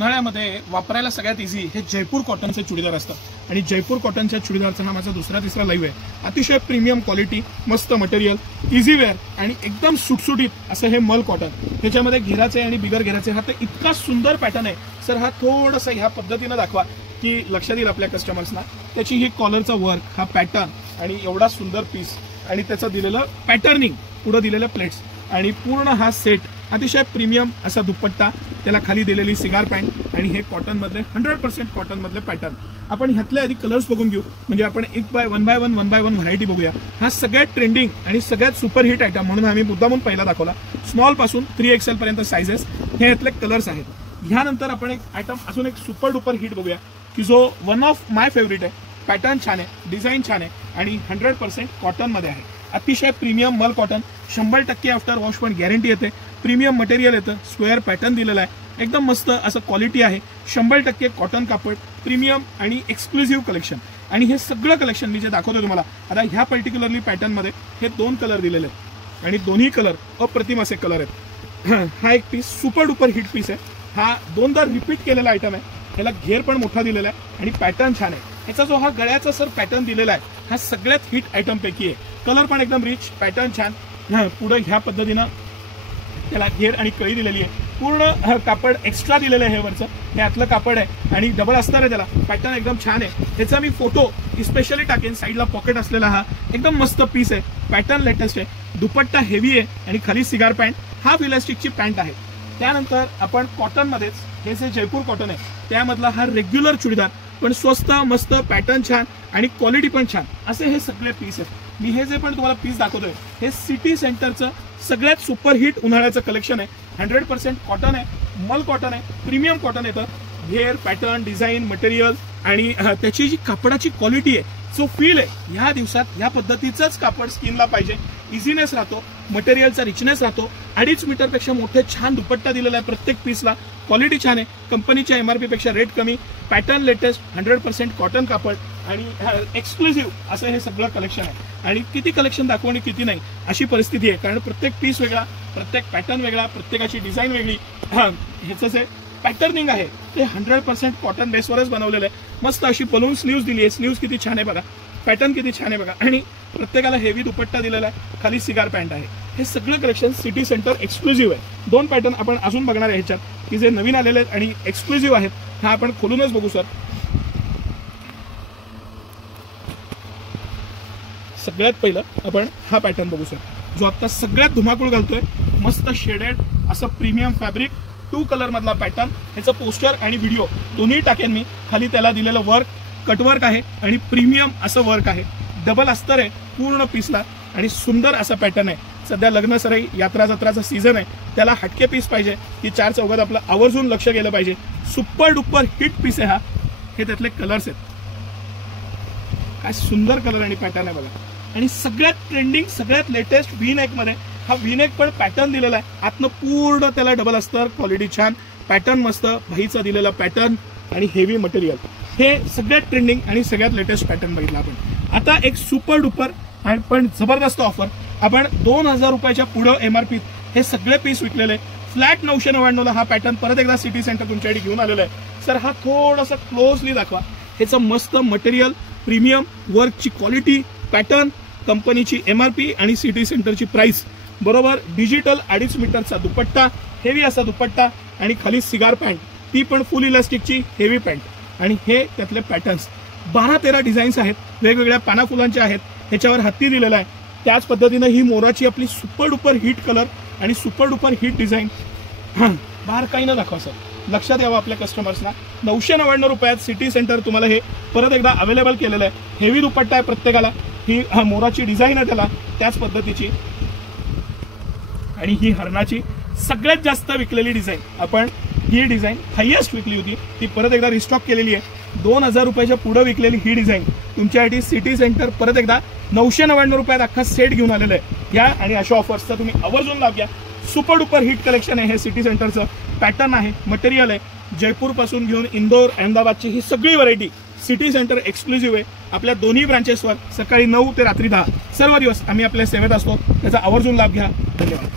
उन्हाळ्यामध्ये वापरायला सगळ्यात इझी हे जयपूर कॉटनचे चुडीदार असतात आणि जयपूर कॉटनच्या चुडीदारचा हा माझा दुसरा तिसरा लाईव्ह आहे। अतिशय प्रीमियम क्वालिटी, मस्त मटेरियल, इझी वेअर आणि एकदम सुटसुटीत असं हे मल कॉटन। ह्याच्यामध्ये घेराचे आणि बिगर घेराचे हा तर इतका सुंदर पॅटर्न आहे सर। हा थोडासा ह्या पद्धतीने दाखवा की लक्षात येईल आपल्या कस्टमर्सना। त्याची ही कॉलरचा वर्क, हा पॅटर्न आणि एवढा सुंदर पीस आणि त्याचं दिलेलं पॅटर्निंग, पुढे दिलेले प्लेट्स आणि पूर्ण हा सेट, अतिशय प्रीमियम असा दुपट्टा, त्याला खाली दिलेली सिगार पॅन्ट आणि हे कॉटन मधले 100% कॉटन मधले पॅटर्न। आपण ह्यातले आधी कलर्स बघून घेऊ, म्हणजे आपण वन बाय वन व्हरायटी बघूया। हा सगळ्यात ट्रेंडिंग आणि सगळ्यात सुपरहिट आयटम म्हणून आम्ही मुद्दामून पहिला दाखवला। स्मॉल पासून 3XL पर्यंत साइजेस हे यातले कलर्स आहेत। ह्यानंतर आपण एक आयटम अजून एक सुपर डुपर हिट बघूया की जो वन ऑफ माय फेवरेट आहे। पॅटर्न छान आहे, डिझाईन छान आहे आणि 100% कॉटन मध्ये आहे। अतिशय प्रीमियम मल कॉटन, 100% आफ्टर वॉश पण गॅरंटी येते। प्रीमियम मटेरियल येतं, स्क्वेअर पॅटर्न दिलेला आहे, एकदम मस्त असं क्वालिटी आहे। 100% कॉटन कापड, प्रीमियम आणि एक्सक्लुझिव्ह कलेक्शन। आणि हे सगळं कलेक्शन मी जे दाखवतो तुम्हाला आता, ह्या पर्टिक्युलरली पॅटर्न मध्ये हे 2 कलर दिलेले आहेत आणि दोन्ही कलर अप्रतिम असे कलर आहेत। हा एक piece super duper hit piece आहे। हा 2दा रिपीट केलेला आयटम आहे। ह्याला घेर पण मोठा दिलेला आहे आणि पॅटर्न छान आहे। ह्याचा जो हा गळ्याचा सर पॅटर्न दिलेला आहे हा सगळ्यात हिट आयटम पैकी आहे। कलर पण एकदम रिच, पॅटर्न छान। पुढे ह्या पद्धतीनं त्याला घेर आणि कळी दिलेली आहे। पूर्ण कापड एक्स्ट्रा दिलेलं आहे, हे वरचं हे आतलं कापड आहे आणि डबल अस्तर आहे। त्याला पॅटर्न एकदम छान आहे। ह्याचा मी फोटो स्पेशली टाकेन। साईडला पॉकेट असलेला हा एकदम मस्त पीस आहे। पॅटर्न लेटेस्ट आहे, दुपट्टा हेवी आहे आणि खाली सिगार पॅन्ट, हाफ इलास्टिकची पॅन्ट आहे। त्यानंतर आपण कॉटन मध्येच हे जे जयपूर कॉटन आहे त्यामधला हा रेग्युलर चुडीदार, पण स्वस्त, मस्त, पॅटर्न छान आणि क्वालिटी पण छान, असे हे सगळे पीस आहेत। मी हे जे पण तुम्हाला पीस दाखवतोय हे सिटी सेंटरचं सगळ्यात सुपरहिट उन्हाळ्याचं कलेक्शन आहे। 100% कॉटन आहे, मल कॉटन आहे, प्रीमियम कॉटन येतं। घेर, पॅटर्न, डिझाईन, मटेरियल आणि त्याची जी कापडाची क्वालिटी आहे, जो फील आहे, ह्या दिवसात ह्या पद्धतीचंच कापड स्किनला पाहिजे। इझीनेस राहतो, मटेरियलचा रिचनेस राहतो। 2.5 मीटरपेक्षा मोठे छान दुपट्टा दिलेला आहे प्रत्येक पीसला। क्वालिटी छान आहे, कंपनीच्या MRP पेक्षा रेट कमी, पॅटर्न लेटेस्ट, 100% कॉटन कापड आणि एक्सक्लुझिव्ह असं हे सगळं कलेक्शन आहे। आणि किती कलेक्शन दाखवू आणि किती नाही अशी परिस्थिती आहे, कारण प्रत्येक पीस वेगळा, प्रत्येक पॅटर्न वेगळा, प्रत्येकाची डिझाईन वेगळी। ह्याचं जे पॅटर्निंग आहे ते 100% कॉटन बेसवरच बनवलेलं आहे। मस्त अशी बलून स्लीव्ज दिली आहे। स्लीव्ज किती छान आहे बघा, पॅटर्न किती छान आहे बघा आणि प्रत्येकाला हेवी दुपट्टा दिलेला आहे, खाली सिगार पॅन्ट आहे। हे सगळं कलेक्शन सिटी सेंटर एक्सक्लुझिव्ह आहे। 2 पॅटर्न आपण अजून बघणार आहे ह्याच्यात की जे नवीन आलेले आहेत आणि एक्सक्लुझिव्ह आहेत। हा आपण खोलूनच बघू सर। सगळ्यात पहिलं आपण हा पॅटर्न बघू सर, जो आता सगळ्यात धुमाकूळ घालतोय। मस्त शेडेड असं प्रीमियम फॅब्रिक, 2 कलर मधला पॅटर्न। ह्याचं पोस्टर आणि व्हिडिओ दोन्ही टाकेन मी। खाली त्याला दिलेलं वर्क, कटवर्क आहे आणि प्रीमियम असं वर्क आहे। डबल अस्तर आहे पूर्ण पीसला आणि सुंदर असा पॅटर्न आहे। सध्या लग्न सराई, यात्रा जत्राचा सीझन आहे, त्याला हटके पीस पाहिजे की 4 चौघात आपलं आवर्जून लक्ष गेलं पाहिजे। सुपर डुपर हिट पीस आहे हा। हे त्यातले कलर्स आहेत, काय सुंदर कलर आणि पॅटर्न आहे बघा। आणि सगळ्यात ट्रेंडिंग, सगळ्यात लेटेस्ट व्ही नेक मध्ये हा व्ही नेक पण पॅटर्न दिलेला आहे। आतनं पूर्ण त्याला डबल अस्तर, क्वालिटी छान, पॅटर्न मस्त, भाईचा दिलेला पॅटर्न आणि हेवी मटेरियल। हे सगळ्यात ट्रेंडिंग आणि सगळ्यात लेटेस्ट पॅटर्न बघितला आपण। आता एक सुपर डुपर आणि पण जबरदस्त ऑफर, आपण 2000 रुपयाच्या पुढे MRP हे सगळे पीस विकलेले। फ्लॅट 999ला हा पॅटर्न परत एकदा सिटी सेंटर तुमच्यासाठी घेऊन आलेला आहे। सर हा थोडासा क्लोजली दाखवा। ह्याचं मस्त मटेरियल, प्रीमियम वर्कची क्वालिटी, पॅटर्न, कंपनीची MRP आणि सिटी सेंटरची प्राइस बरोबर। डिजिटल 2.5 मीटरचा दुपट्टा, हेवी असा दुपट्टा आणि खाली सिगार पॅन्ट, ती पण फुल इलास्टिकची हेवी पॅन्ट। आणि हे त्यातले पॅटर्न्स 12-13 डिझाईन्स आहेत, वेगवेगळ्या पाना फुलांच्या आहेत। ह्याच्यावर हत्ती दिलेला आहे। त्याच पद्धतीनं ही मोराची आपली सुपर डुपर हिट कलर आणि सुपर डुपर हिट डिझाईन। बाहेर काही न दाखवा सर, लक्षात यावं आपल्या कस्टमर्सना। 999 रुपयात सिटी सेंटर तुम्हाला हे परत एकदा अवेलेबल केलेलं आहे। हेवी दुपट्टा आहे प्रत्येकाला, ही मोराची डिझाईन आहे त्याला त्याच पद्धतीची आणि ही हरणाची सगळ्यात जास्त विकलेली डिझाईन। आपण ही डिझाईन हायेस्ट विकली होती, ती परत एकदा रिस्टॉक केलेली आहे। 2000 रुपयाच्या पुढे विकलेली ही डिझाईन तुमच्यासाठी सिटी सेंटर परत एकदा 999 रुपयात अख्खा सेट घेऊन आलेलं आहे। या आणि अशा ऑफर्सचा तुम्ही आवर्जून लाभ घ्या। सुपर डुपर हिट कलेक्शन आहे हे सिटी सेंटरचं। पॅटर्न आहे, मटेरियल आहे, जयपूर पासून घेऊन इंदोर, अहमदाबादची ही सगळी व्हरायटी सिटी सेंटर एक्सक्लुझिव्ह आहे। आपल्या दोन्ही ब्रांचेसवर सकाळी 9 ते रात्री 10 सर्व दिवस आम्ही आपल्या सेवेत असतो, त्याचा आवर्जून लाभ घ्या। धन्यवाद।